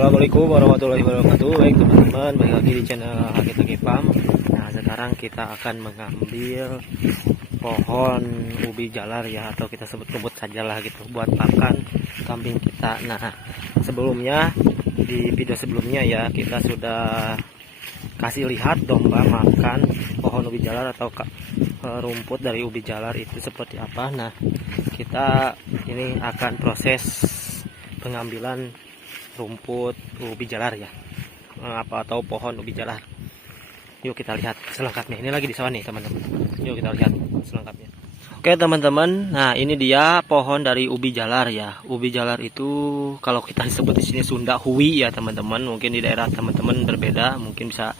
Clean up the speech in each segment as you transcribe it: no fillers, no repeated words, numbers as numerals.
Assalamualaikum warahmatullahi wabarakatuh. Baik teman-teman, balik lagi di channel Hakita Kipam. Nah, sekarang kita akan mengambil pohon ubi jalar ya, atau kita sebut rumput sajalah gitu, buat pakan kambing kita. Nah, sebelumnya di video sebelumnya ya, kita sudah kasih lihat domba makan pohon ubi jalar atau rumput dari ubi jalar itu seperti apa. Nah, kita ini akan proses pengambilan rumput ubi jalar ya, atau pohon ubi jalar. Yuk kita lihat selengkapnya. Ini lagi di sawah nih teman-teman. Yuk kita lihat selengkapnya. Oke teman-teman, nah ini dia pohon dari ubi jalar ya. Ubi jalar itu kalau kita sebut di sini Sunda Hui ya teman-teman. Mungkin di daerah teman-teman berbeda, mungkin bisa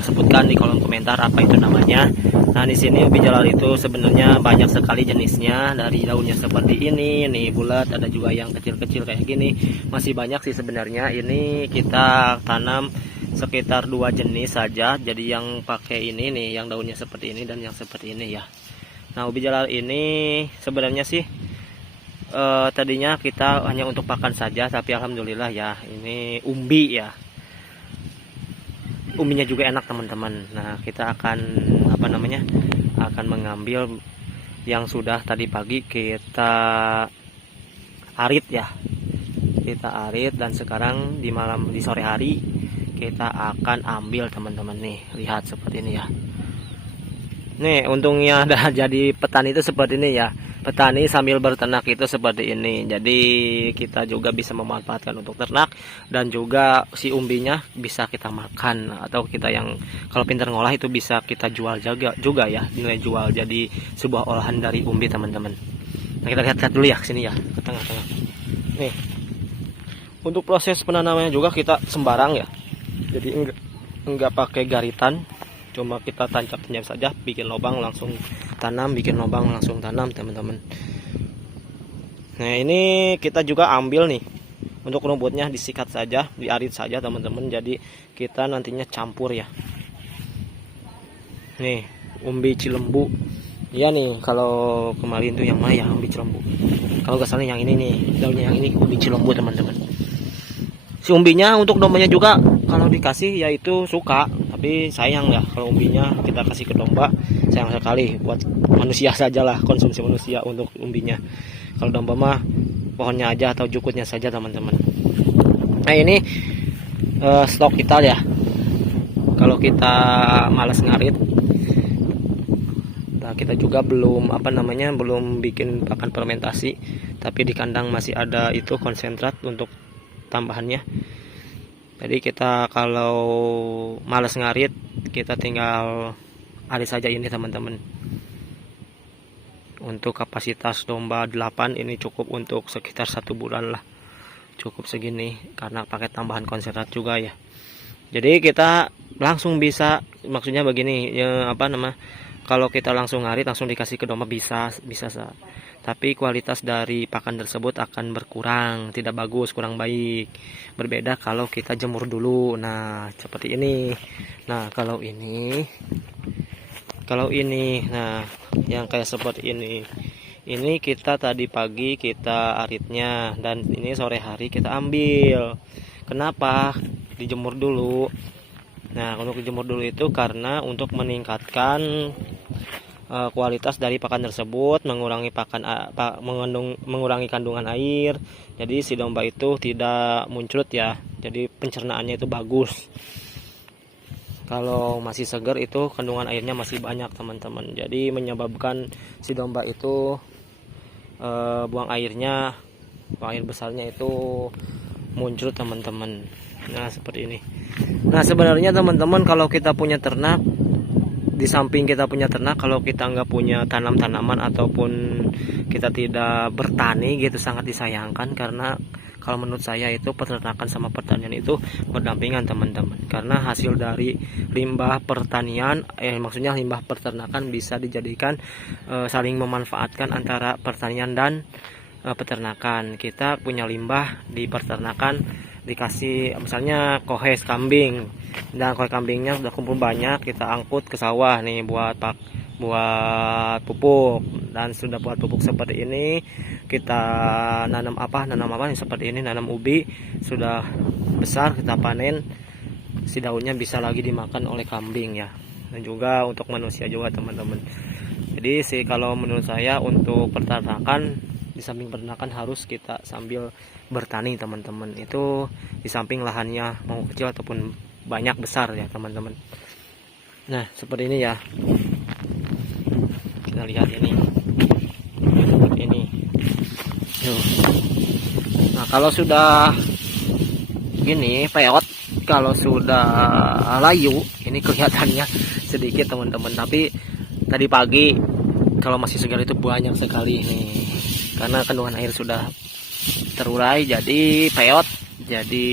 sebutkan di kolom komentar apa itu namanya. Nah di sini ubi jalar itu sebenarnya banyak sekali jenisnya. Dari daunnya seperti ini, nih bulat, ada juga yang kecil-kecil kayak gini. Masih banyak sih sebenarnya. Ini kita tanam sekitar 2 jenis saja. Jadi yang pakai ini nih, yang daunnya seperti ini dan yang seperti ini ya. Nah ubi jalar ini sebenarnya sih tadinya kita hanya untuk pakan saja, tapi alhamdulillah ya ini umbi ya. Umbinya juga enak teman-teman. Nah kita akan akan mengambil yang sudah tadi pagi kita arit ya. Kita arit dan sekarang di sore hari kita akan ambil teman-teman nih. Lihat seperti ini ya. Nih untungnya ada jadi petani itu seperti ini ya. Petani sambil berternak itu seperti ini. Jadi kita juga bisa memanfaatkan untuk ternak, dan juga si umbinya bisa kita makan, atau kita yang kalau pintar ngolah itu bisa kita jual juga ya, nilai jual jadi sebuah olahan dari umbi teman-teman. Nah kita lihat dulu ya sini ya, ke tengah-tengah. Nih untuk proses penanamannya juga kita sembarang ya. Jadi enggak pakai garitan. Cuma kita tancap-tancap saja, bikin lubang langsung tanam, bikin lubang langsung tanam teman-teman. Nah ini kita juga ambil nih, untuk rumputnya disikat saja, diarit saja teman-teman. Jadi kita nantinya campur ya. Nih umbi cilembu. Iya nih, kalau kemarin tuh yang mana ya, umbi cilembu. Kalau gak salah yang ini nih, daunnya yang ini umbi cilembu teman-teman. Si umbinya untuk dombanya juga kalau dikasih yaitu suka, tapi sayang ya kalau umbinya kita kasih ke domba, sayang sekali. Buat manusia sajalah, konsumsi manusia untuk umbinya. Kalau domba mah pohonnya aja atau jukutnya saja teman-teman. Nah ini stok kita ya, kalau kita malas ngarit. Nah kita juga belum belum bikin pakan fermentasi, tapi di kandang masih ada itu konsentrat untuk tambahannya. Jadi kita kalau males ngarit, kita tinggal arit saja ini teman-teman. Untuk kapasitas domba 8 ini cukup untuk sekitar 1 bulan lah, cukup segini karena pakai tambahan konsentrat juga ya. Jadi kita langsung bisa, maksudnya begini ya, kalau kita langsung ngarit langsung dikasih ke domba bisa tapi kualitas dari pakan tersebut akan berkurang, tidak bagus, kurang baik. Berbeda kalau kita jemur dulu. Nah seperti ini. Nah kalau ini nah yang kayak seperti ini kita tadi pagi kita aritnya, dan ini sore hari kita ambil. Kenapa dijemur dulu? Nah untuk dijemur dulu itu karena untuk meningkatkan kualitas dari pakan tersebut, mengurangi mengurangi kandungan air. Jadi si domba itu tidak muncrat ya. Jadi pencernaannya itu bagus. Kalau masih segar itu kandungan airnya masih banyak teman-teman. Jadi menyebabkan si domba itu buang air besarnya itu muncrat teman-teman. Nah seperti ini. Nah sebenarnya teman-teman, kalau kita punya ternak, di samping kita punya ternak, kalau kita nggak punya tanaman ataupun kita tidak bertani gitu, sangat disayangkan. Karena kalau menurut saya itu peternakan sama pertanian itu berdampingan teman-teman. Karena hasil dari limbah pertanian, maksudnya limbah peternakan bisa dijadikan saling memanfaatkan antara pertanian dan peternakan. Kita punya limbah di peternakan, dikasih misalnya kohes kambing, dan kohes kambingnya sudah kumpul banyak, kita angkut ke sawah nih buat pupuk, dan sudah buat pupuk seperti ini. kita nanam apa seperti ini, nanam ubi sudah besar kita panen, si daunnya bisa lagi dimakan oleh kambing ya, dan juga untuk manusia juga teman-teman. Jadi sih kalau menurut saya untuk peternakan, di samping peternakan harus kita sambil bertani teman-teman. Itu di samping lahannya mau kecil ataupun banyak besar ya teman-teman. Nah seperti ini ya, kita lihat ini seperti ini. Nah kalau sudah gini peot, kalau sudah layu ini kelihatannya sedikit teman-teman, tapi tadi pagi kalau masih segar itu banyak sekali nih, karena kandungan air sudah terurai jadi peot, jadi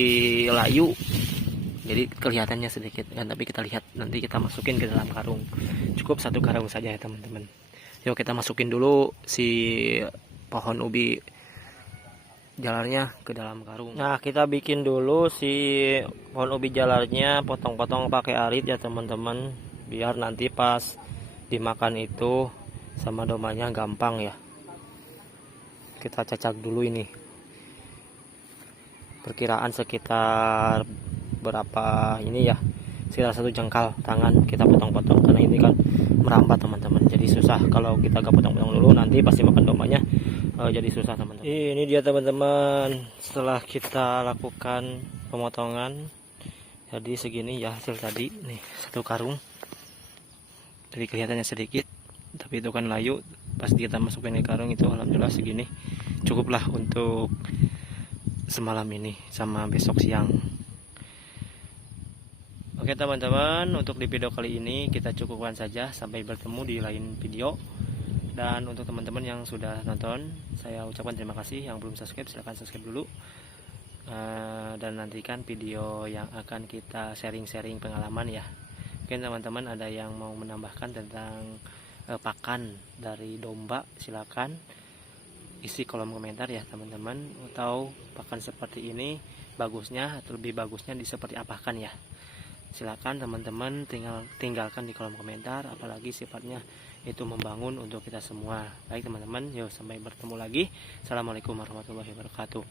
layu, jadi kelihatannya sedikit kan, tapi kita lihat nanti kita masukin ke dalam karung. Cukup 1 karung saja ya teman-teman. Yuk kita masukin dulu si pohon ubi jalarnya ke dalam karung. Nah kita bikin dulu si pohon ubi jalarnya, potong-potong pakai arit ya teman-teman, biar nanti pas dimakan itu sama domanya gampang ya. Kita cacak dulu ini, perkiraan sekitar berapa ini ya, sekitar 1 jengkal tangan kita potong-potong, karena ini kan merambat teman-teman, jadi susah kalau kita gak potong-potong dulu, nanti pasti makan domanya jadi susah teman-teman. Ini dia teman-teman, setelah kita lakukan pemotongan jadi segini ya hasil tadi nih, 1 karung. Jadi kelihatannya sedikit, tapi itu kan layu, pas kita masukin ke karung itu alhamdulillah segini, cukuplah untuk semalam ini sama besok siang. Oke teman-teman, untuk di video kali ini kita cukupkan saja, sampai bertemu di lain video. Dan untuk teman-teman yang sudah nonton, saya ucapkan terima kasih. Yang belum subscribe silahkan subscribe dulu, dan nantikan video yang akan kita sharing-sharing pengalaman ya. Mungkin teman-teman ada yang mau menambahkan tentang pakan dari domba, silakan isi kolom komentar ya teman-teman. Atau pakan seperti ini bagusnya atau lebih bagusnya di seperti apakan ya, silakan teman-teman tinggalkan di kolom komentar, apalagi sifatnya itu membangun untuk kita semua. Baik teman-teman, yuk sampai bertemu lagi. Assalamualaikum warahmatullahi wabarakatuh.